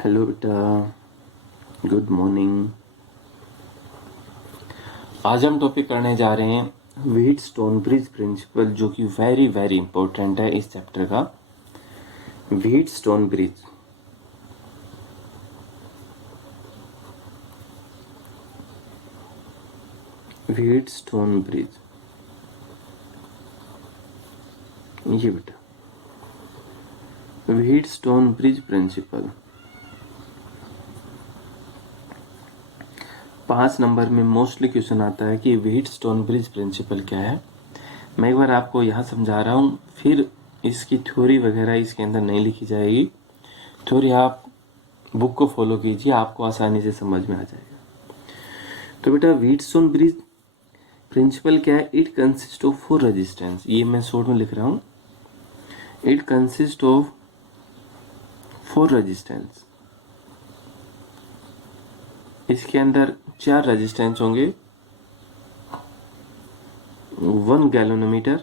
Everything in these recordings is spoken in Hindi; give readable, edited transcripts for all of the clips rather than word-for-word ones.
हेलो बेटा, गुड मॉर्निंग। आज हम टॉपिक करने जा रहे हैं व्हीटस्टोन ब्रिज प्रिंसिपल, जो कि वेरी वेरी इंपॉर्टेंट है इस चैप्टर का। व्हीटस्टोन ब्रिज, व्हीटस्टोन ब्रिज, ये बेटा व्हीटस्टोन ब्रिज प्रिंसिपल 5 नंबर में मोस्टली क्वेश्चन आता है कि व्हीटस्टोन ब्रिज प्रिंसिपल क्या है। मैं एक बार आपको यहाँ समझा रहा हूँ, फिर इसकी थ्योरी वगैरह इसके अंदर नहीं लिखी जाएगी। थ्योरी आप बुक को फॉलो कीजिए, आपको आसानी से समझ में आ जाएगा। तो बेटा व्हीटस्टोन ब्रिज प्रिंसिपल क्या है? It consist of 4 resistance. ये मैं शॉर्ट में लिख रहा हूँ। It consist of 4 resistance. इसके अंदर 4 रेजिस्टेंस होंगे। 1 गैलोनोमीटर,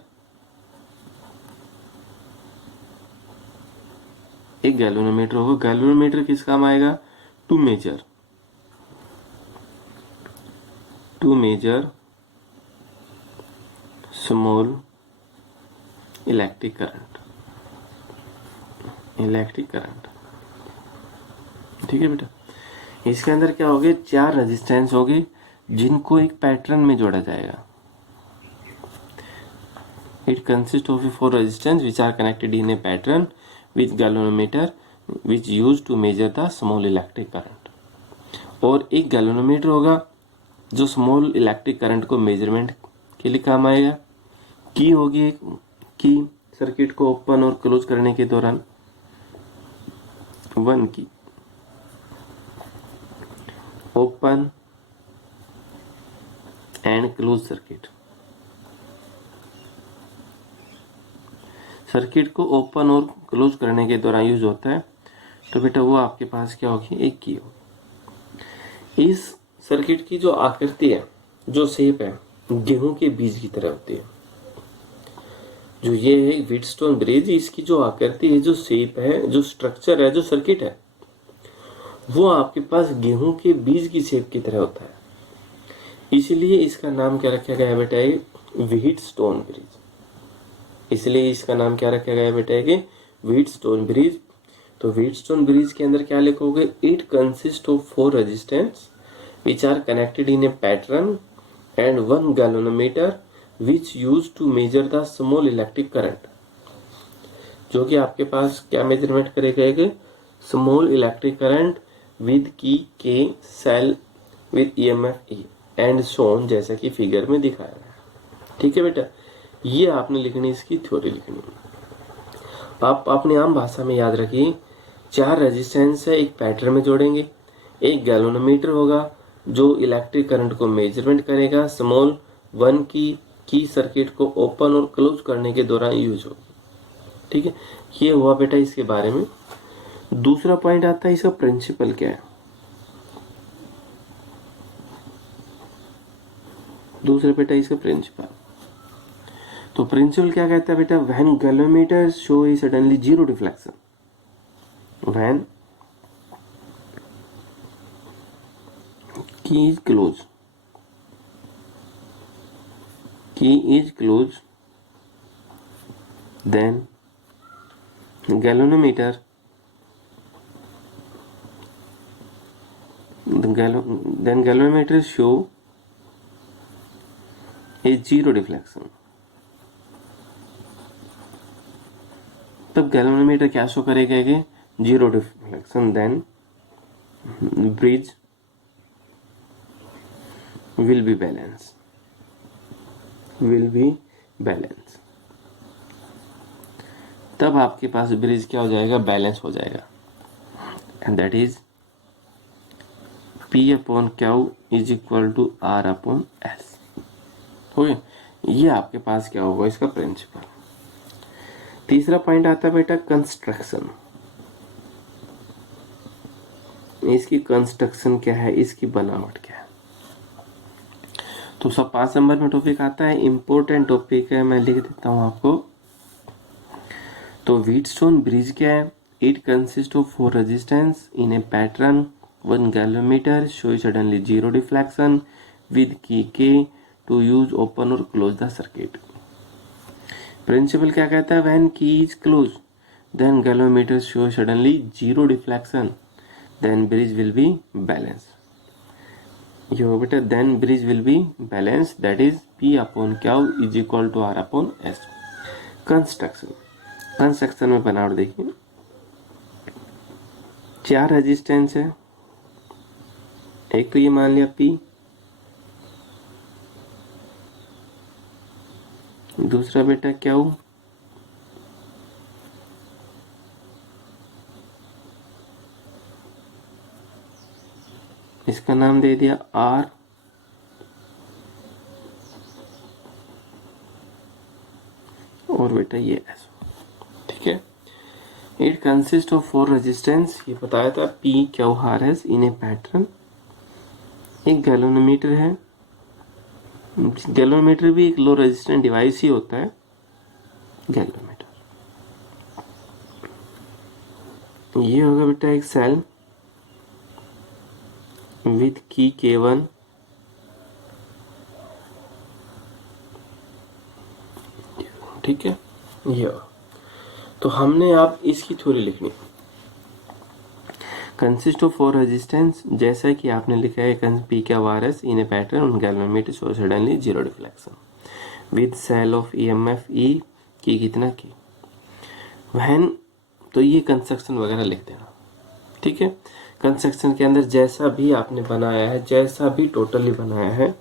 एक गैलोनोमीटर होगा। गैलोनोमीटर किस काम आएगा? To measure small electric current. ठीक है बेटा, इसके अंदर क्या होगे? 4 रेजिस्टेंस होगी जिनको एक पैटर्न में जोड़ा जाएगा। It consist of 4 resistance which are connected in a pattern with galvanometer which use to measure the small electric current. और एक गैलोनोमीटर होगा जो स्मॉल इलेक्ट्रिक करंट को मेजरमेंट के लिए काम आएगा। की होगी, की सर्किट को ओपन और क्लोज करने के दौरान। 1 की ओपन एंड क्लोज सर्किट को ओपन और क्लोज करने के दौरान यूज होता है। तो बेटा वो आपके पास क्या होगी? एक की होगी। इस सर्किट की जो आकृति है, जो शेप है, गेहूं के बीज की तरह होती है। जो ये है व्हीटस्टोन ब्रिज, इसकी जो आकृति है, जो शेप है, जो स्ट्रक्चर है, जो सर्किट है, वो आपके पास गेहूं के बीज की शेप की तरह होता है। इसलिए इसका नाम क्या रखा गया है बेटा? Wheatstone bridge. इसलिए इसका नाम क्या रखा गया है बेटा? Wheatstone bridge. तो व्हीटस्टोन ब्रिज के अंदर क्या लिखोगे? It consist of 4 resistance which are connected in a pattern and 1 galvanometer which use to measure the small electric current. जो कि आपके पास क्या मेजरमेंट करेगा? Small electric current with key K cell with EMF E and सोन, जैसा कि फिगर में दिखाया है। ठीक है बेटा, ये आपने लिखनी, इसकी थ्योरी लिखनी। आप अपनी आम भाषा में याद रखिए, 4 रेजिस्टेंस है, एक पैटर्न में जोड़ेंगे। एक गैलोनोमीटर होगा जो इलेक्ट्रिक करंट को मेजरमेंट करेगा। स्मॉल 1 की सर्किट को ओपन और क्लोज करने के दौरान यूज होगी। ठीक है, ये हुआ बेटा इसके बारे में। दूसरा पॉइंट आता है, इसका प्रिंसिपल क्या है? दूसरा बेटा इसका प्रिंसिपल। तो प्रिंसिपल क्या कहता है बेटा? When galvanometer show a suddenly zero deflection, when key is close, then gallanometer show a zero deflection। तब गैलोनोमीटर क्या शो करेगा? Zero deflection. Then bridge will be balance. तब आपके पास ब्रिज क्या हो जाएगा? बैलेंस हो जाएगा। And that is P/Q is equal to R/S। हो गया, ये आपके पास क्या होगा? इसका प्रिंसिपल। तीसरा पॉइंट आता है बेटा कंस्ट्रक्शन। इसकी कंस्ट्रक्शन क्या है? इसकी बनावट क्या है? तो सब 5 नंबर में टॉपिक आता है, इंपॉर्टेंट टॉपिक है, मैं लिख देता हूं आपको। तो व्हीटस्टोन ब्रिज क्या है? It consists of 4 resistance in a pattern. 1 galvanometer show suddenly 0 deflection with key K to use open or close the circuit. Principle क्या कहता है? When key is closed, then galvanometer show suddenly 0 deflection. Then bridge will be balanced. ये हो बेटा, then bridge will be balanced. That is P upon Q is equal to R upon S. Construction में बनावट देखिए, 4 रेजिस्टेंस है, एक तो ये मान लिया P, दूसरा बेटा Q, इसका नाम दे दिया R, और बेटा ये S। ठीक है, इट कंसिस्ट ऑफ 4 रेजिस्टेंस, ये बताया था P Q R S in a pattern. एक गैल्वेनोमीटर है, गैल्वेनोमीटर भी एक लो रेजिस्टेंस डिवाइस ही होता है गैल्वेनोमीटर। ये होगा बेटा एक सेल विद की K1, ठीक है। ये तो हमने आप इसकी थ्योरी लिखनी, कंसिस्ट ऑफ 4 रेजिस्टेंस, जैसा कि आपने लिखा है P Q R S in a pattern on galvanometer show suddenly 0 deflection with cell of EMF E की कितना की वहन। तो ये कंस्ट्रक्शन वगैरह लिख देना, ठीक है। कंस्ट्रक्शन के अंदर जैसा भी आपने बनाया है, जैसा भी टोटली बनाया है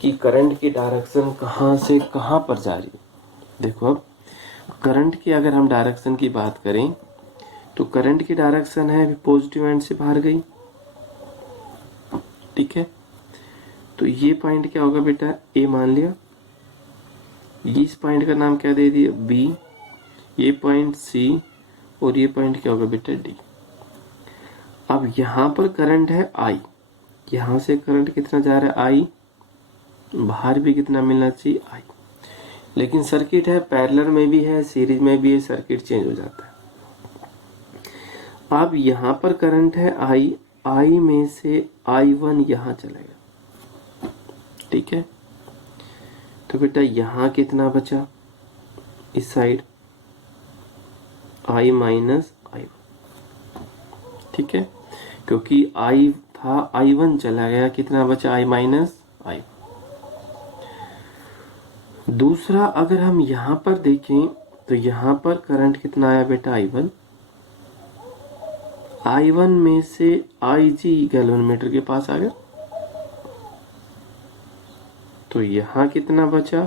कि करंट की डायरेक्शन कहाँ से कहाँ पर जा रही है। देखो अब करंट की अगर हम डायरेक्शन की बात करें तो करंट की डायरेक्शन है पॉजिटिव एंड से बाहर गई, ठीक है। तो ये पॉइंट क्या होगा बेटा, ए मान लिया, इस पॉइंट का नाम क्या दे दिया बी, ये पॉइंट सी, और ये पॉइंट क्या होगा बेटा डी। अब यहां पर करंट है आई, यहां से करंट कितना जा रहा है आई, बाहर भी कितना मिलना चाहिए आई। लेकिन सर्किट है पैरेलल में भी है, सीरीज में भी है, सर्किट चेंज हो जाता है। अब यहां पर करंट है आई, आई में से I1 यहां चलेगा, ठीक है। तो बेटा यहां कितना बचा इस साइड I माइनस I1, ठीक है, क्योंकि I था I1 चला गया, कितना बचा I माइनस I। दूसरा अगर हम यहां पर देखें तो यहां पर करंट कितना आया बेटा I1, I1 में से IG गैल्वेनोमीटर के पास आ गया, तो यहां कितना बचा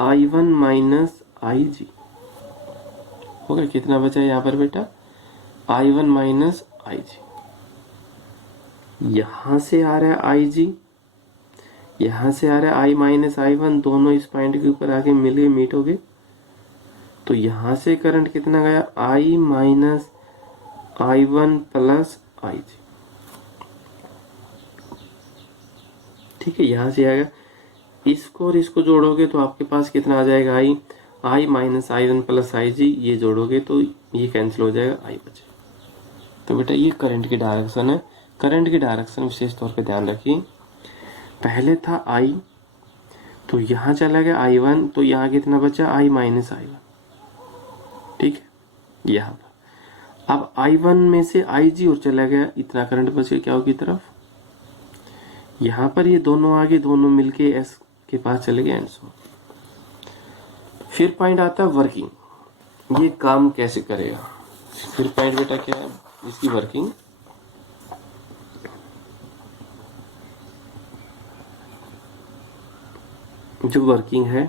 I1 माइनस IG हो गया। कितना बचा यहां पर बेटा I1 माइनस IG। यहां से आ रहा है IG, यहां से आ रहा है I माइनस I1, दोनों इस पॉइंट के ऊपर आके मिले मीट हो गए। तो यहां से करंट कितना गया I minus I1 plus IG, ठीक है। यहां से आएगा, इसको और इसको जोड़ोगे तो आपके पास कितना आ जाएगा I minus I1 plus IG, ये जोड़ोगे तो ये कैंसिल हो जाएगा, I बचे। तो बेटा ये करंट की डायरेक्शन है। करंट की डायरेक्शन विशेष तौर पे ध्यान रखिए, पहले था I, तो यहां चला गया I1, तो यहां कितना बचा I माइनस I1, ठीक है। यहां पर अब I1 में से IG और चला गया, इतना करंट बच गया क्या होगी तरफ, यहां पर ये दोनों आगे, दोनों मिलके S के पास चले गए एंड सो। फिर पॉइंट आता है वर्किंग, ये काम कैसे करेगा। फिर पॉइंट बेटा क्या है इसकी वर्किंग, जो वर्किंग है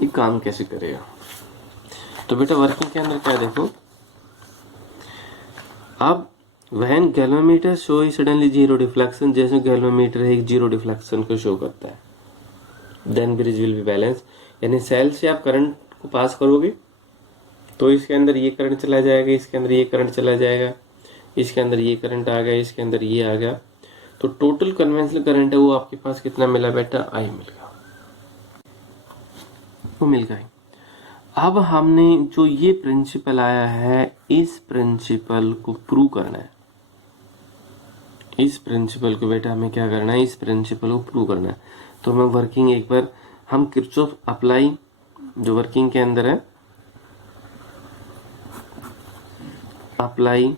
ये काम कैसे करेगा। तो बेटा वर्किंग के अंदर क्या देखो, अब when galvanometer show suddenly 0 deflection, जैसे गैल्वेनोमीटर है 0 डिफ्लेक्शन को शो करता है, then bridge will be balance. यानी सेल से आप करंट को पास करोगे तो इसके अंदर ये करंट चला जाएगा, इसके अंदर ये करंट चला जाएगा, इसके अंदर ये करंट आ गया, इसके अंदर ये आ गया, तो टोटल कन्वेंशनल करंट है वो आपके पास कितना मिला बेटा I मिल गया, वो मिल गया। अब हमने जो ये प्रिंसिपल आया है इस प्रिंसिपल को प्रूव करना है। इस प्रिंसिपल को बेटा हमें क्या करना है, इस प्रिंसिपल को प्रूव करना है। तो हमें वर्किंग एक बार हम किरचॉफ अप्लाई जो वर्किंग के अंदर है, अप्लाई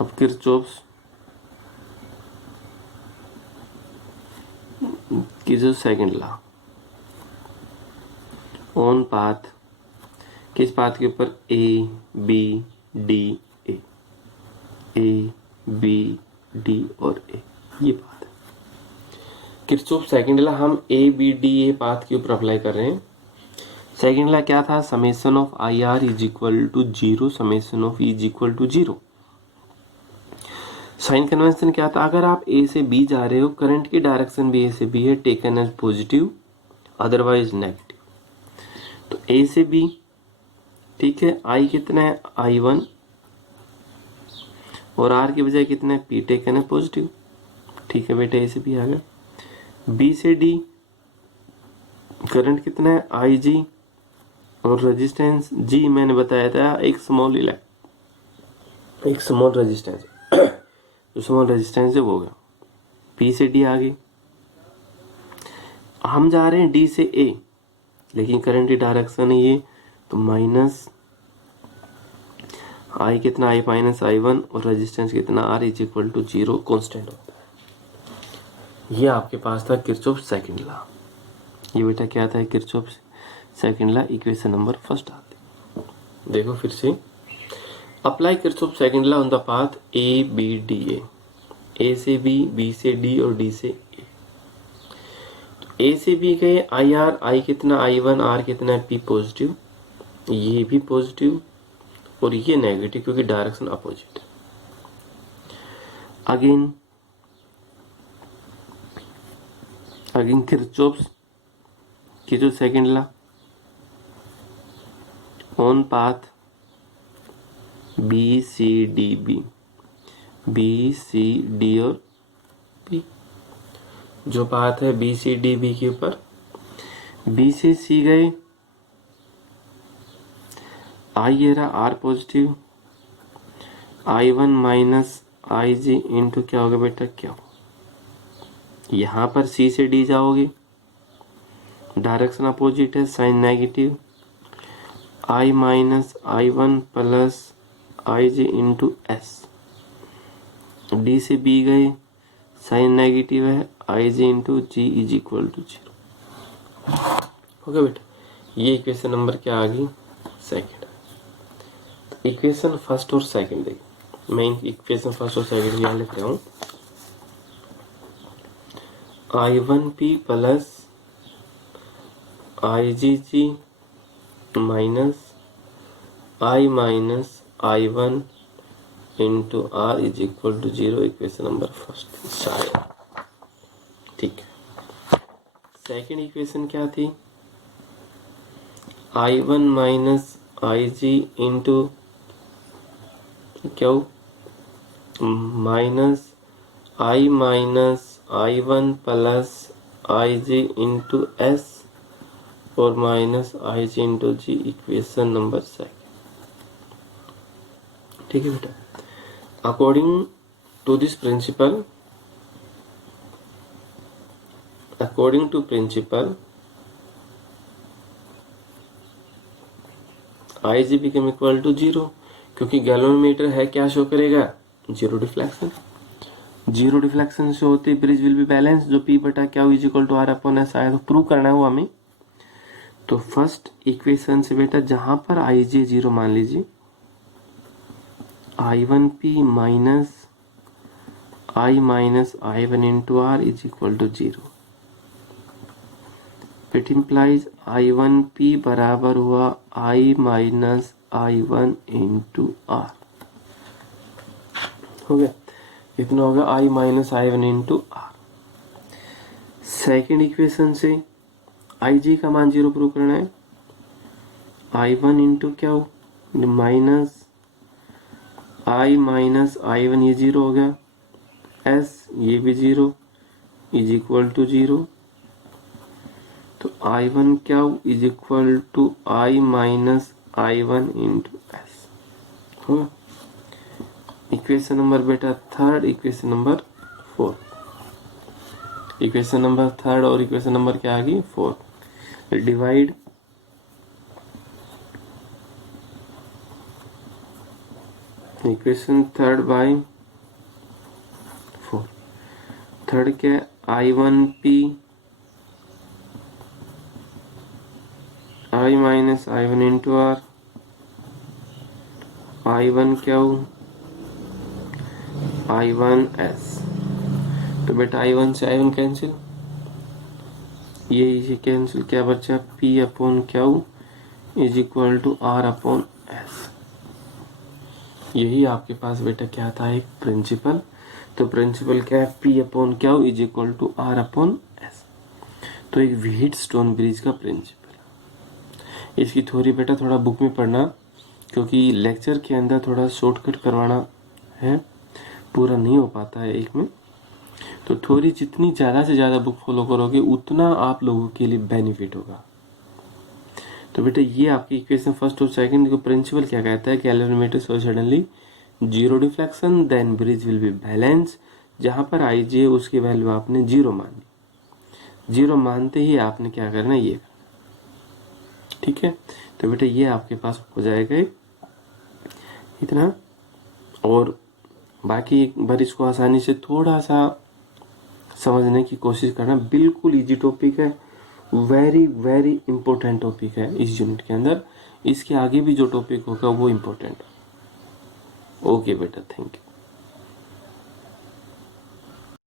अब किरचॉफ की जो सेकंड लॉ ऑन पाथ, किस पाथ के ऊपर, A B D A B D और ए, ये पाथ है। किरचॉफ सेकंड लॉ हम A B D A path के ऊपर अप्लाई कर रहे हैं। सेकंड लॉ क्या था, summation of I R is equal to 0, summation of E is equal to 0। Sign convention क्या था, अगर आप ए से बी जा रहे हो, करंट की डायरेक्शन भी ए से बी है, taken as positive otherwise negative. तो ए से बी, ठीक है, आई कितना है I1 और आर की बजाय कितना है P टेकन है पॉजिटिव, ठीक है बेटा, ए से बी आ गया। बी से डी करंट कितना है IG और रेजिस्टेंस G मैंने बताया था एक स्मॉल रेजिस्टेंस जो स्मॉल रेजिस्टेंस है वो हो गया। P से D आ गई। हम जा रहे हैं D से A, लेकिन करंट की डायरेक्शन है ये, तो माइनस I कितना I माइनस I1 और रेजिस्टेंस कितना R is equal to 0 constant होता है। ये आपके पास था किरचॉफ सेकंड लॉ। ये बेटा क्या था, Kirchhoff second law, equation number first आती। देखो फिर से, apply Kirchhoff second law on the path A B D A से बी से डी और डी से ए से बी गए, आई आर, आई कितना I1, आर कितना P पॉजिटिव, ये भी पॉजिटिव और ये नेगेटिव क्योंकि डायरेक्शन अपोजिट है। अगेन किरचॉफ की जो second law on path B C D और बी, जो पाथ है बी सी डी बी के ऊपर, बी से सी गए, आई ये रहा R positive, I1 minus IG into क्या होगा बेटा, क्या यहाँ पर सी से डी जाओगे, डायरेक्शन अपोजिट है, sign negative, I minus I1 plus IG into S, D से बी गए, साइन नेगेटिव है, IG into G is equal to 0। Okay बेटा, ये इक्वेशन नंबर क्या आ गई, सेकंड। इक्वेशन फर्स्ट और सेकंड देखिए, मैं इक्वेशन फर्स्ट और सेकंड यहाँ लिख रहा हूँ। I1P plus IGG minus I minus I1 into R is equal to 0, equation number first शायद, ठीक है। सेकंड इक्वेशन क्या थी, I1 माइनस IG इंटू क्या minus I minus I1 plus IG into S और minus IG into G, equation number second, ठीक है बेटा। According to this principle, according to principle IG become equal to 0, क्योंकि गैल्वेनोमीटर है क्या शो करेगा, जीरो डिफ्लेक्शन। जीरो डिफ्लेक्शन से होते ब्रिज विल बी बैलेंस, जो P बटा क्या is equal to R upon S आया, तो प्रूव करना है वो हमें। तो फर्स्ट इक्वेशन से बेटा जहां पर IG 0 मान लीजिए, I1P minus I minus I1 into R is equal to 0। It implies I1P बराबर हुआ I minus I1 into R, हो गया, इतना होगा I minus I1 into R। Second equation से IG का मान 0 प्रूव करना है, I1 इंटू क्या हो माइनस I माइनस I1, ये 0 हो गया, S ये भी 0 इज इक्वल टू 0। तो I1 Q is equal to I minus I1 into S होगा। इक्वेशन नंबर बेटा third, equation number fourth. Equation number third और इक्वेशन नंबर क्या आ गई, fourth. Divide equation third by four. Third क्या, I1P I minus I1 into R, I1 Q I1S। तो बेटा I1 से I1 कैंसिल, ये कैंसिल, क्या बचा, P upon Q is equal to R upon S। यही आपके पास बेटा क्या था, एक प्रिंसिपल। तो प्रिंसिपल क्या है, P upon Q is equal to R upon S। तो एक व्हीटस्टोन ब्रिज का प्रिंसिपल। इसकी थ्योरी बेटा थोड़ा बुक में पढ़ना, क्योंकि लेक्चर के अंदर थोड़ा शॉर्टकट करवाना है, पूरा नहीं हो पाता है एक में। तो थ्योरी जितनी ज़्यादा से ज़्यादा बुक फॉलो करोगे उतना आप लोगों के लिए बेनिफिट होगा। तो बेटा ये आपकी इक्वेशन फर्स्ट और सेकंड को प्रिंसिपल क्या कहता है, calorimeter so suddenly zero deflection then bridge will be balance. जहां पर आई जे उसकी वैल्यू आपने जीरो मानी, जीरो मानते ही आपने क्या करना, ये करना, ठीक है। तो बेटा ये आपके पास हो जाएगा इतना। और बाकी एक बार इसको आसानी से थोड़ा सा समझने की कोशिश करना। बिल्कुल इजी टॉपिक है, वेरी वेरी इंपॉर्टेंट टॉपिक है इस यूनिट के अंदर। इसके आगे भी जो टॉपिक होगा वो इंपॉर्टेंट। ओके बेटा, थैंक यू।